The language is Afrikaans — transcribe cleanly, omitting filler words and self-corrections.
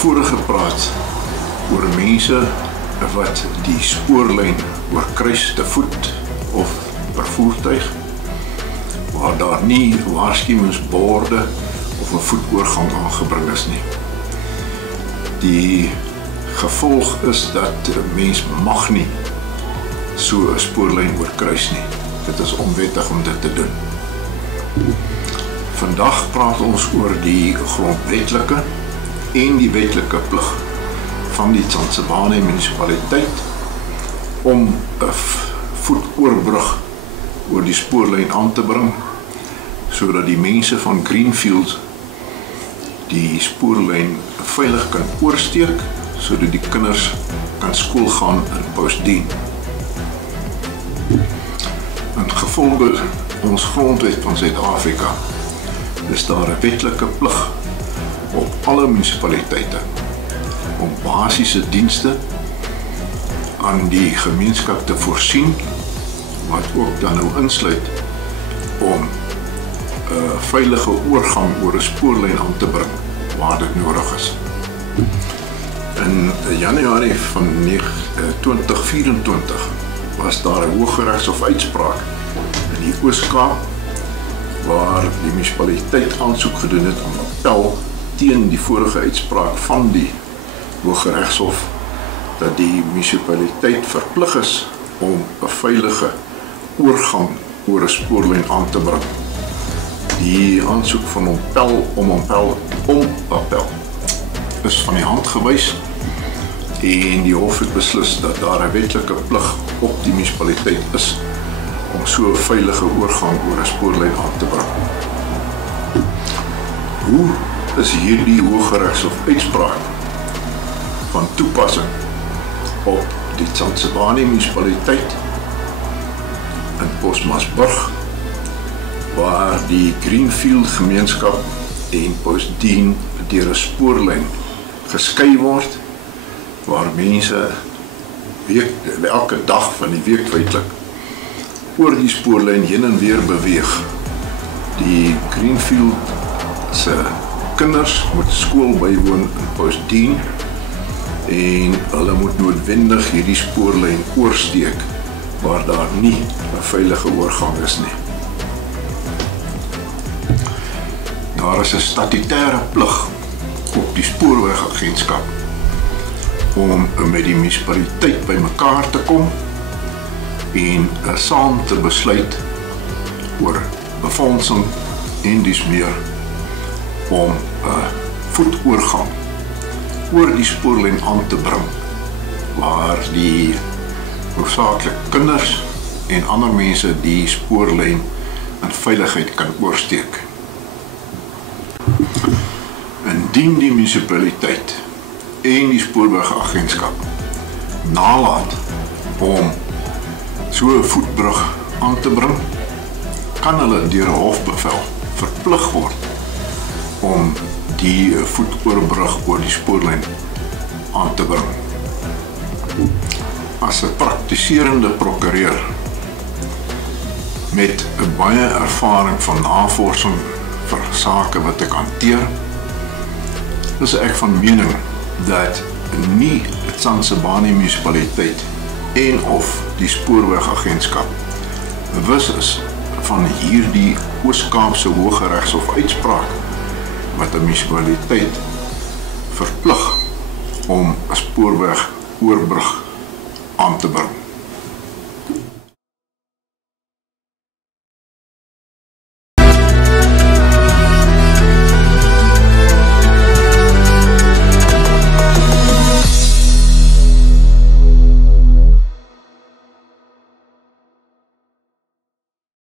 tevore gepraat oor mense wat die spoorlyn oorkruis te voet of per voertuig, waar daar nie waarskuwingsborde of 'n voetoorgang aangebring is nie. Die gevolg is dat 'n mens mag nie so 'n spoorlyn oorkruis nie. Dit is onwettig om dit te doen. Vandag praat ons oor die grondwetlike en die wetlike plig van die Tsansebane munisipaliteit om 'n voetoorbrug oor die spoorlyn aan te bring, sodat die mense van Greenfield die spoorlyn veilig kan oorsteek, sodat die kinders kan skool gaan in Postdien. In gevolge ons grondwet van Suid-Afrika is daar 'n wetlike plig op alle munisipaliteite om basiese dienste aan die gemeenskap te voorsien, wat ook dan nou insluit om 'n veilige oorgang oor 'n spoorlyn aan te bring waar dit nodig is. In Januarie van 2024 was daar 'n Hooggeregshof uitspraak in die Oos-Kaap waar die munisipaliteit aansoek gedoen het om appel teen die vorige uitspraak van die Hooggeregshof dat die munisipaliteit verplig is om 'n veilige oorgang oor 'n spoorlyn aan te bring. Die aansoek van appel is van die hand gewys en die hof het beslis dat daar 'n wetlike plig op die munisipaliteit is om so 'n veilige oorgang oor 'n spoorlyn aan te bring. Hoe is hierdie Hooggeregshof uitspraak van toepassing op die Tsansebane munisipaliteit in Postmasburg, waar die Greenfield gemeenskap en Postdien deur 'n spoorlyn geskei word, waar mense elke dag van die week feitelik oor die spoorlyn heen en weer beweeg. Die Greenfield se kinders moet skool bywoon in Postdien en hulle moet noodwendig hierdie spoorlyn oorsteek waar daar nie 'n veilige oorgang is nie. Daar is 'n statutêre plig op die spoorwegagentskap om met die munisipaliteit bymekaar te kom en saam te besluit oor befondsing en dis meer om 'n voetoorgang oor die spoorlyn aan te bring, waar die hoofsaaklik kinders en ander mense die spoorlyn in veiligheid kan oorsteek. Indien die munisipaliteit en die spoorwegagentskap nalat om so 'n voetbrug aan te bring, kan hulle deur 'n hofbevel verplig word om die voetoorbrug oor die spoorlyn aan te bring. As 'n praktiserende prokureur met 'n baie ervaring van navorsing vir sake wat ek hanteer, is ek van mening dat nie die Tsansebane munisipaliteit en of die spoorwegagentskap bewus is van hierdie Oos-Kaapse Hooggeregshof uitspraak wat 'n munisipaliteit verplig om 'n spoorweg oorbrug aan te bring.